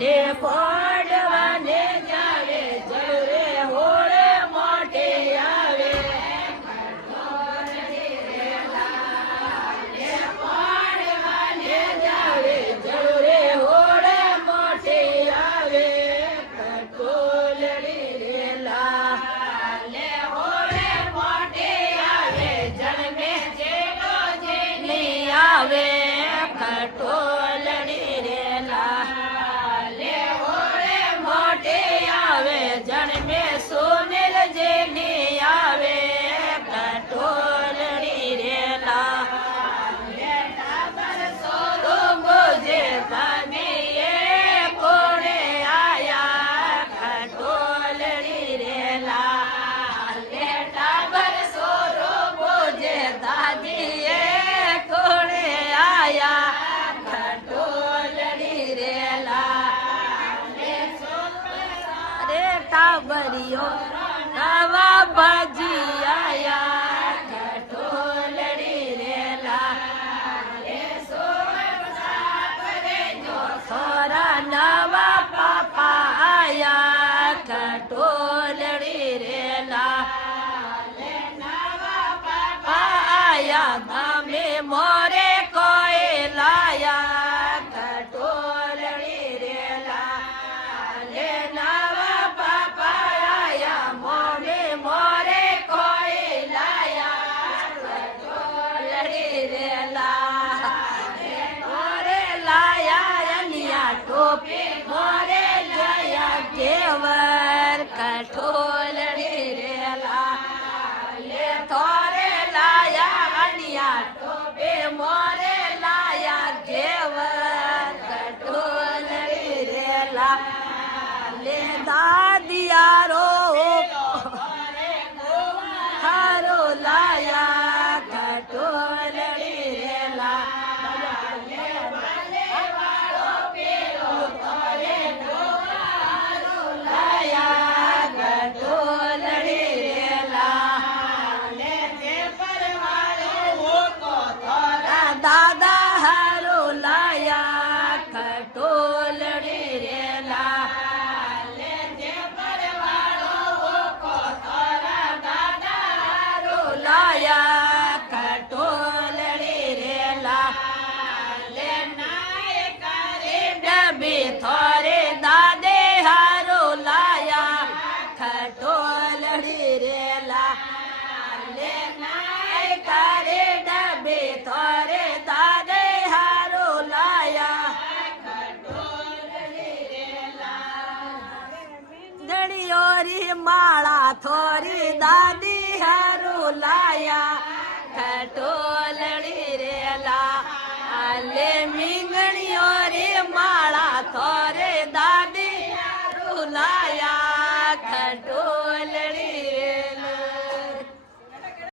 લે પડવાને જાવે જળરે હોળે મોટે આવે પડવાને જાવે જળરે હોળે મોટે આવે ખટોલડી રેલા લે હોળે મોટે આવે જન્મે જેલો જેની આવે ખટોલડી રેલા લે હોળે મોટે આવે જન્મે સોનેલ જેની આવે ખટોલડી રેલા સોરુંબોજે તમીએ કોણે આયા ખટોલડી રેલા લેટા પર સોરુંબોજે દાદીએ કોણે આયા ખટોલડી રેલા રે ટાબરીઓ નવા ભાજી આયા ખટોલડી રેલા થોરા નવા પાપા આયા ખટોલડી રેલા આયા તમે મોરે કોઈ લાયા ખટોલડી રેલા લે નવા પાપા આયા મોમે મોરે કોઈ લાયા ખટોલડી રેલા મોરે લાયા અનિયા ટોપી મોરે જયા કેવર ખટોલડી રેલા લે થોરે લાયા અનિયા ટોપે મોરે લાયા ઘેવર ખટોલડી રેલા લે દાદિયારો હારો લાયા ખટોલડી રેલા લાયા ખટોલડી રેલા દાદા હારો લાયા ખટોલડી રેલા લાયા ખટોલડી રેલા લે નાય કરે ડબી થોરે દાદે હારો લાયા ખટોલડી રેલા લે નાય કરે ડબે થોરે દાદે હારો લાયા દળિયોરી માળા થોરી દાદી હારો લાયા